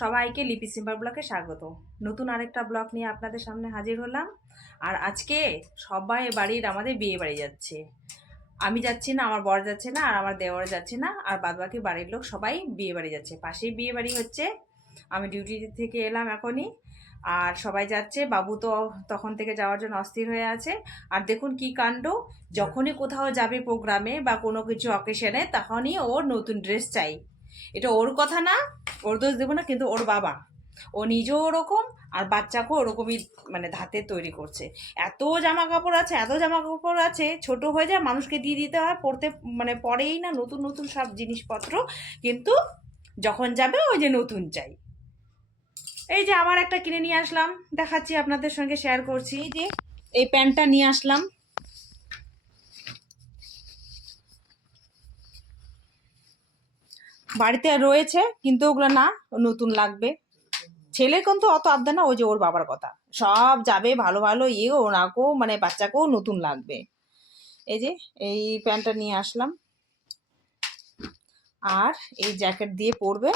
সবাইকে লিপি সিম্বার ব্লগে স্বাগত। নতুন আরেকটা ব্লগ নিয়ে আপনাদের সামনে হাজির হলাম। আর আজকে সবাই বাড়ির আমাদের বিয়ে বাড়ি যাচ্ছে। আমি যাচ্ছি না, আমার বর যাচ্ছে না, আর আমার দেওয়ার যাচ্ছে না, আর বাদবাকি বাড়ির লোক সবাই বিয়ে বাড়ি যাচ্ছে। পাশেই বিয়ে বাড়ি হচ্ছে। আমি ডিউটি থেকে এলাম এখনই, আর সবাই যাচ্ছে। বাবু তো তখন থেকে যাওয়ার জন্য অস্থির হয়ে আছে। আর দেখুন কি কাণ্ড, যখনই কোথাও যাবে প্রোগ্রামে বা কোনো কিছু অকেশনে, তখনই ওর নতুন ড্রেস চাই। এটা ওর কথা না, ওর দোষ দেবো না, কিন্তু ওর বাবা ও নিজেও ওরকম, আর বাচ্চাকেও ওরকমই মানে ধাতে তৈরি করছে। এত জামা কাপড় আছে, এত জামা কাপড় আছে, ছোট হয়ে যায়, মানুষকে দিয়ে দিতে হয়, পড়তে মানে পরেই না নতুন নতুন সব জিনিসপত্র। কিন্তু যখন যাবে ওই যে নতুন চাই। এই যে আবার একটা কিনে নিয়ে আসলাম, দেখাচ্ছি আপনাদের সঙ্গে শেয়ার করছি। যে এই প্যান্টটা নিয়ে আসলাম, বাড়িতে রয়েছে কিন্তু ওগুলো না, নতুন লাগবে। ছেলের কিন্তু অত আবদার না, ওই যে ওর বাবার কথা, সব যাবে ভালো ভালো ওনাকেও মানে বাচ্চাকেও নতুন লাগবে। এই যে এই প্যান্টটা নিয়ে আসলাম, আর এই জ্যাকেট দিয়ে পরবে।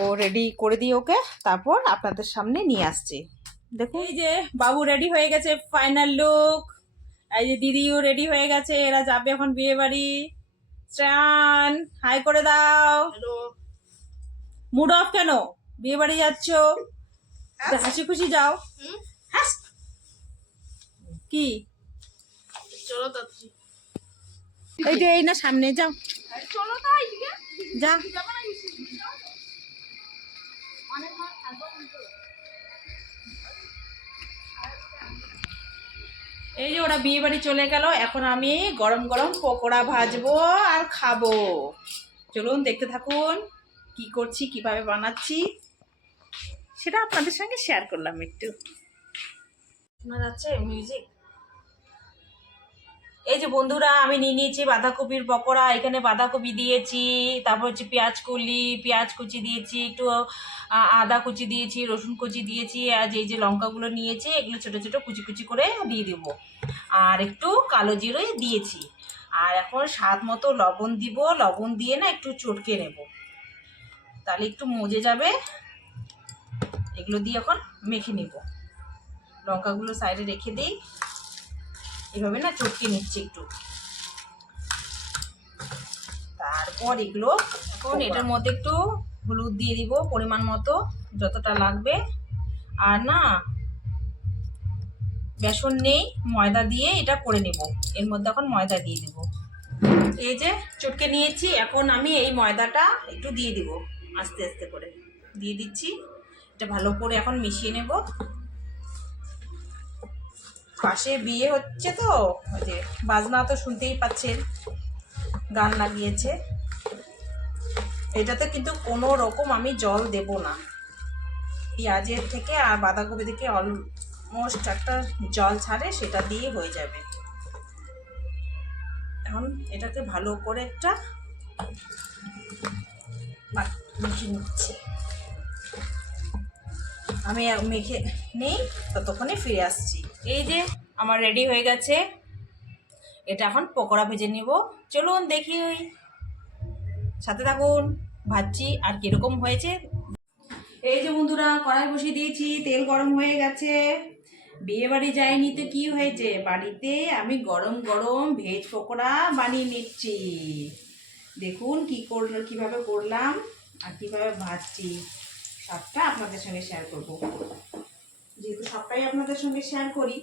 ও রেডি করে দিই ওকে, তারপর আপনাদের সামনে নিয়ে আসছি। দেখুন এই যে বাবু রেডি হয়ে গেছে, ফাইনাল লুক। এই যে দিদিও রেডি হয়ে গেছে, এরা যাবে এখন বিয়ে বাড়ি। শ্রান, হাই করে দাও। মুড অফ কেন? বিয়ে বাড়ি যাচ্ছ, হাসি খুশি যাও। কি এই যে এই না সামনে যাও, যা। এই যে ওরা বিয়ে বাড়ি চলে গেল, এখন আমি গরম গরম পকোড়া ভাজবো আর খাবো। চলুন দেখতে থাকুন কি করছি, কিভাবে বানাচ্ছি, সেটা আপনাদের সঙ্গে শেয়ার করলাম একটু। শোনা যাচ্ছে মিউজিক। এই যে বন্ধুরা, আমি নিয়ে নিয়েছি বাঁধাকপির পকোড়া। এখানে বাঁধাকপি দিয়েছি, তারপর হচ্ছে পেঁয়াজ কলি, পেঁয়াজ কুচি দিয়েছি, একটু আদা কুচি দিয়েছি, রসুন কুচি দিয়েছি, আর এই যে লঙ্কাগুলো নিয়েছি, এগুলো ছোটো ছোটো কুচি কুচি করে দিয়ে দেবো। আর একটু কালো জিরে দিয়েছি। আর এখন স্বাদ মতো লবণ দিব, লবণ দিয়ে না একটু চটকে নেব, তাহলে একটু মজে যাবে। এগুলো দিয়ে এখন মেখে নেব। লঙ্কাগুলো সাইডে রেখে দিই, এভাবে না চটকে নিচ্ছি একটু। তারপর এগুলো এখন এটার মধ্যে একটু হলুদ দিয়ে দিব পরিমাণ মতো, যতটা লাগবে। আর না বেসন নেই, ময়দা দিয়ে এটা করে নেব। এর মধ্যে এখন ময়দা দিয়ে দিব। এই যে চটকে নিয়েছি, এখন আমি এই ময়দাটা একটু দিয়ে দিব, আস্তে আস্তে করে দিয়ে দিচ্ছি। এটা ভালো করে এখন মিশিয়ে নেব। পাশে বিয়ে হচ্ছে তো, ওই যে বাজনা তো শুনতেই পাচ্ছেন, গান লাগিয়েছে। এটাতে কিন্তু কোনো রকম আমি জল দেব না। পেঁয়াজের থেকে আর বাঁধাকপি থেকে অলমোস্ট একটা জল ছাড়ে, সেটা দিয়ে হয়ে যাবে। এখন এটাকে ভালো করে একটা মেখে নিচ্ছি। আমি মেখে নেই, ততক্ষণে ফিরে আসছি। এই যে আমার রেডি হয়ে গেছে, এটা এখন পকোড়া ভেজে নিব। চলুন দেখি, ওই সাথে থাকুন, ভাজছি আর কীরকম হয়েছে। এই যে বন্ধুরা, কড়াই বসিয়ে দিয়েছি, তেল গরম হয়ে গেছে। বিয়ে বাড়ি যায়নি তো কি হয়েছে, বাড়িতে আমি গরম গরম ভেজ পকোড়া বানিয়ে নিচ্ছি। দেখুন কিভাবে করলাম আর কিভাবে ভাজছি, সবটা আপনাদের সঙ্গে শেয়ার করব। যেহেতু সবটাই আপনাদের সঙ্গে শেয়ার করি,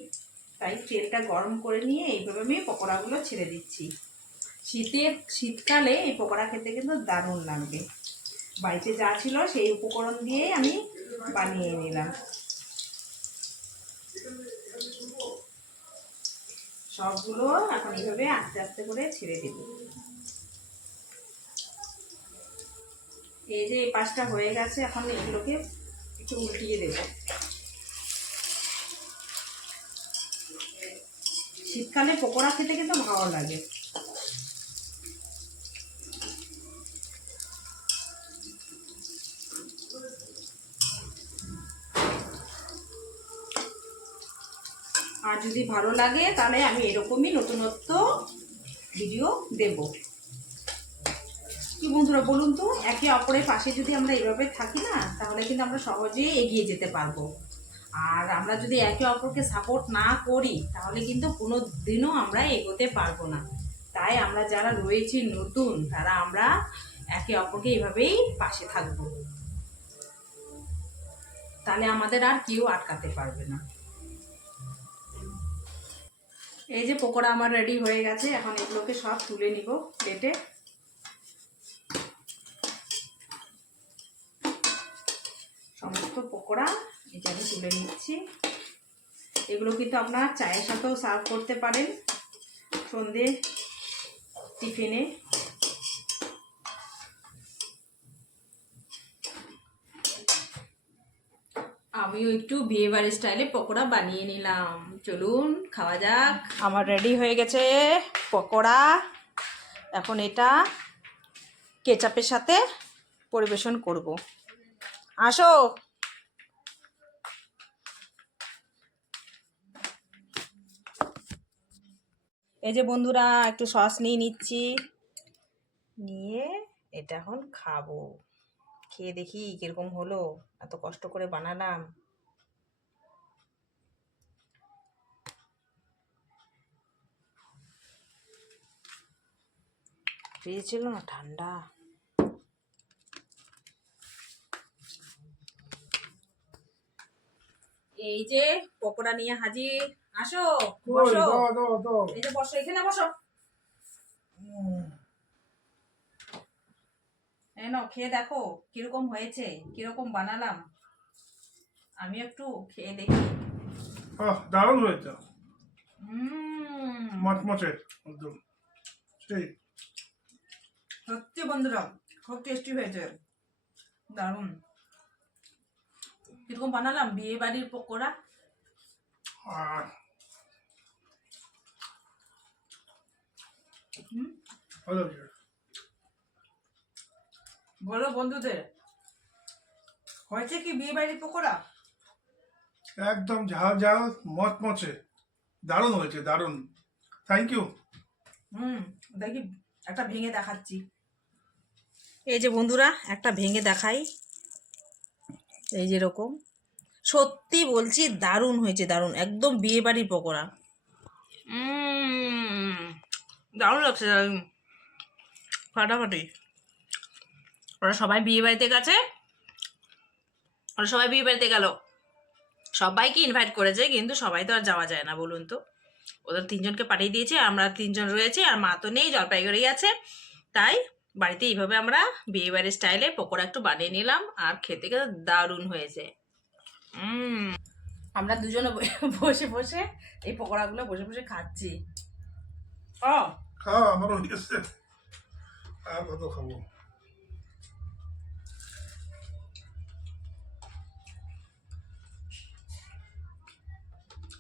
তাই তেলটা গরম করে নিয়ে এইভাবে আমি পকোড়াগুলো ছেড়ে দিচ্ছি। শীতকালে এই পকোড়া খেতে কিন্তু দারুণ লাগবে। বাড়িতে যা ছিল সেই উপকরণ দিয়ে আমি বানিয়ে নিলাম। সবগুলো এখন এইভাবে আস্তে আস্তে করে ছেড়ে দেব। এই যে এই পাশটা হয়ে গেছে, এখন এগুলোকে একটু উল্টিয়ে দেব। শীতকালে পকোড়া খেতে কিন্তু ভালো লাগে। আর যদি ভালো লাগে তাহলে আমি এরকমই নতুনত্ব ভিডিও দেব। কি কি বন্ধুরা বলুন তো, একে অপরের পাশে যদি আমরা এভাবে থাকি না, তাহলে কিন্তু আমরা সহজেই এগিয়ে যেতে পারবো। আর আমরা যদি একে অপরকে সাপোর্ট না করি, তাহলে কিন্তু কোনো দিনও আমরা এগোতে পারবো না। তাই আমরা যারা রয়েছি নতুন, তারা আমরা একে অপরকে এভাবেই পাশে থাকবো, তাহলে আমাদের আর কেউ আটকাতে পারবে না। এই যে পকোড়া আমার রেডি হয়ে গেছে, এখন এগুলোকে সব তুলে নিব প্লেটে। সমস্ত পকোড়া এই যে আমি তুলে নিচ্ছি। এগুলো কিন্তু আপনারা চায়ের সাথেও সার্ভ করতে পারেন, সন্ধে টিফিনে। আমিও একটু বিয়ে বাড়ির স্টাইলে পকোড়া বানিয়ে নিলাম, চলুন খাওয়া যাক। আমার রেডি হয়ে গেছে পকোড়া, এখন এটা কেচাপের সাথে পরিবেশন করব। আসো। এই যে বন্ধুরা, একটু সস নিয়ে নিচ্ছি, নিয়ে এটা এখন খাবো। খেয়ে দেখি কিরকম হলো, এত কষ্ট করে বানালাম। ফ্রিজ ছিল না, ঠান্ডা। এই যে পকোড়া নিয়ে হাজির, আসো বসো। এই যে বসো, এখানে বসো। এই নাও, খেয়ে দেখো কিরকম হয়েছে, কিরকম বানালাম। আমি একটু খেয়ে দেখি। দারুণ হয়েছে, মচমচে একদম সেই। সত্যি বন্ধুরা, খুব টেস্টি হয়েছে, দারুণ। কিরকম বানালাম বিয়ে বাড়ির পকোড়া। ভালো বলো বন্ধুদের, হয়েছে কি বিয়ে বাড়ির পকোড়া? একদম ঝাল ঝাল মচমচে, দারুণ হয়েছে, দারুণ। Thank you. দেখি একটা ভেঙে দেখাচ্ছি। এই যে বন্ধুরা, একটা ভেঙে দেখাই। এই যে এরকম, সত্যি বলছি দারুণ হয়েছে, দারুণ, একদম বিয়ে বাড়ির পকোড়া। দারুণ লাগছে, দারুণ, ফাটাফাটি। ওরা সবাই বিয়ে বাড়িতে গেছে, ওরা সবাই বিয়ে বাড়িতে গেল, সবাইকে ইনভাইট করেছে, কিন্তু সবাই তো আর যাওয়া যায় না বলুন তো। ওদের 3 জনকে পাঠিয়ে দিয়েছে, আমরা 3 জন রয়েছি, আর মা তো নেই, জলপাইগুড়ি আছে। তাই বাড়িতে এইভাবে আমরা বিয়ে বাড়ির স্টাইলে পকোড়া একটু বানিয়ে নিলাম, আর খেতে খেতে দারুণ হয়েছে। আমরা দুজনে বসে বসে এই পকোড়াগুলো বসে বসে খাচ্ছি। আমারও হয়েছে, আর কত খাবো।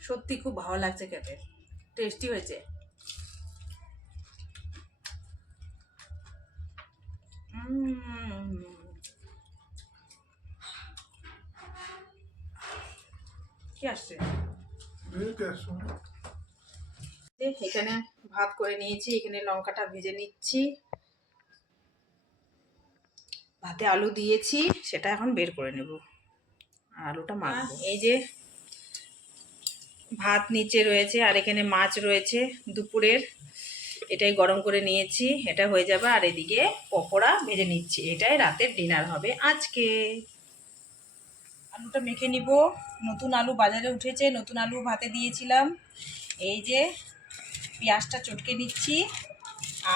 সত্যি খুব ভালো লাগছে খেতে, টেস্টি হয়েছে। কি আসছে? এখানে ভাত করে নিয়েছি, এখানে লঙ্কাটা ভেজে নিচ্ছি, ভাতে আলু দিয়েছি, সেটা এখন বের করে নেব, আলুটা মাখবো। এই যে ভাত নিচে রয়েছে, আর এখানে মাছ রয়েছে দুপুরের, এটাই গরম করে নিয়েছি, এটা হয়ে যাবে। আর এদিকে পকোড়া ভেজে নিচ্ছি, এটাই রাতের ডিনার হবে আজকে। আলুটা মেখে নিব, নতুন আলু বাজারে উঠেছে, নতুন আলু ভাতে দিয়েছিলাম। এই যে পেঁয়াজটা চটকে নিচ্ছি,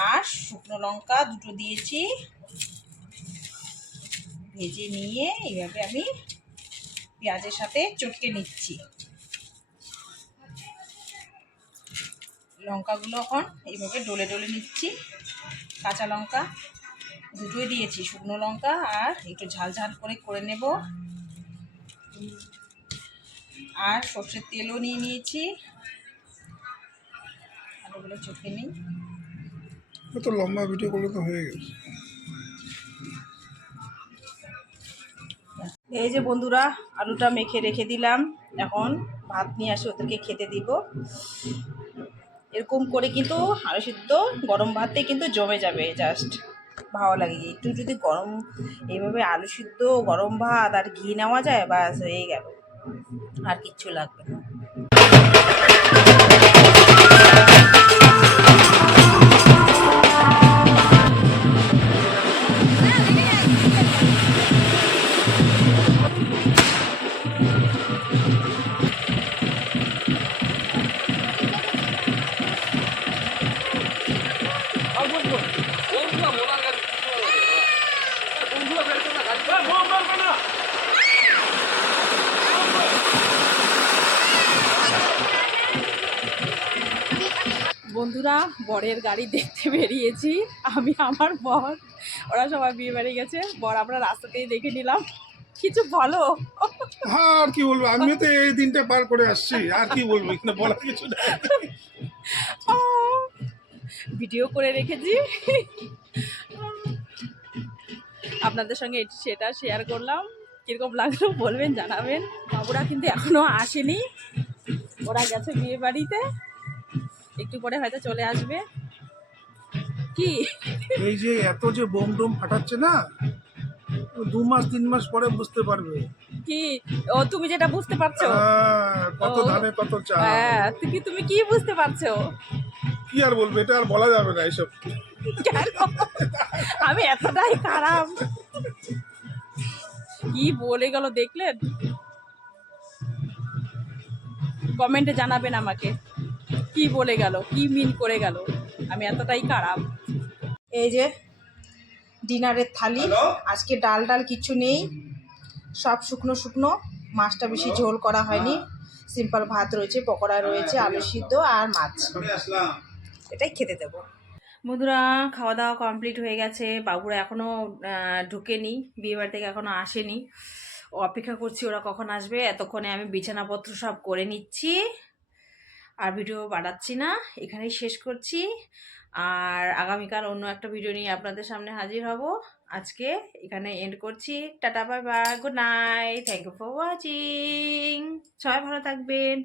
আর শুকনো লঙ্কা 2টো দিয়েছি, ভেজে নিয়ে এইভাবে আমি পেঁয়াজের সাথে চটকে নিচ্ছি। লঙ্কাগুলো এখন এইভাবে ডলে ডলে নিচ্ছি, কাঁচা লঙ্কা 2টোই দিয়েছি, শুকনো লঙ্কা, আর একটু ঝাল ঝাল করে নেব। আর সর্ষের তেলও নিয়ে নিয়েছি, আলুগুলো চটকে নিই। তো লম্বা ভিডিও করলে তো হয়ে গেছে। এই যে বন্ধুরা, আলুটা মেখে রেখে দিলাম, এখন ভাত নিয়ে আসি, ওদেরকে খেতে দিব। এরকম করে কিন্তু আলু সিদ্ধ গরম ভাতে কিন্তু জমে যাবে জাস্ট। ভালো লাগে। একটু যদি গরম এইভাবে আলু সিদ্ধ, গরম ভাত আর ঘি নেওয়া যায়, ব্যাস হয়ে গেল, আর কিচ্ছু লাগবে না। বন্ধুরা, বরের গাড়ি দেখতে বেরিয়েছি আমি, আমার বর, ওরা সবাই বিয়ে বাড়ি গেছে। বর আমরা রাস্তাতেই দেখে নিলাম। কিছু বলো। হ্যাঁ, আর কি বলবো, আমিও তো এই দিনটা পার করে আসছি, আর কি বলবো, এখানে বলার কিছু নেই। ভিডিও করে রেখেছি, আপনাদের সঙ্গে সেটা শেয়ার করলাম। কিরকম লাগলো বলবেন, জানাবেন। বাবুরা কিন্তু এখনো আসেনি, ওরা গেছে বিয়ে বাড়িতে, একটু পরে হয়তো চলে আসবে। কি এই যে এত যে বোম টোম ফাটাচ্ছে না, 2 মাস 3 মাস পরে বুঝতে পারবে। কি ও, তুমি যেটা বুঝতে পারছো? কত ও, ধানে কত চাল। হ্যাঁ, তুমি কি বুঝতে পারছো? কি আর বলবো, এটা আর বলা যাবে না এসব। কেন? আমি এতটাই খারাপ? কি বলে গেল দেখলেন? কমেন্টে জানাবেন আমাকে, কি বলে গেল, কি মিন করে গেল। আমি এতটাই খারাপ। এই যে ডিনারের থালি, আজকে ডাল ডাল কিছু নেই, সব শুকনো শুকনো, মাছটা বেশি ঝোল করা হয়নি, সিম্পল ভাত রয়েছে, পকোড়া রয়েছে, আলু সিদ্ধ আর মাছ, এটাই খেতে দেবো। বন্ধুরা, খাওয়া দাওয়া কমপ্লিট হয়ে গেছে। বাবুরা এখনও ঢুকেনি, বিয়েবাড়ি থেকে এখনও আসেনি, ও অপেক্ষা করছি ওরা কখন আসবে। এতক্ষণে আমি বিছানাপত্র সব করে নিচ্ছি, আর ভিডিও বাড়াচ্ছি না, এখানেই শেষ করছি। আর আগামীকাল অন্য একটা ভিডিও নিয়ে আপনাদের সামনে হাজির হব। আজকে এখানে এন্ড করছি। Tata, bye bye, good night, thank you for watching. সবাই ভালো থাকবেন।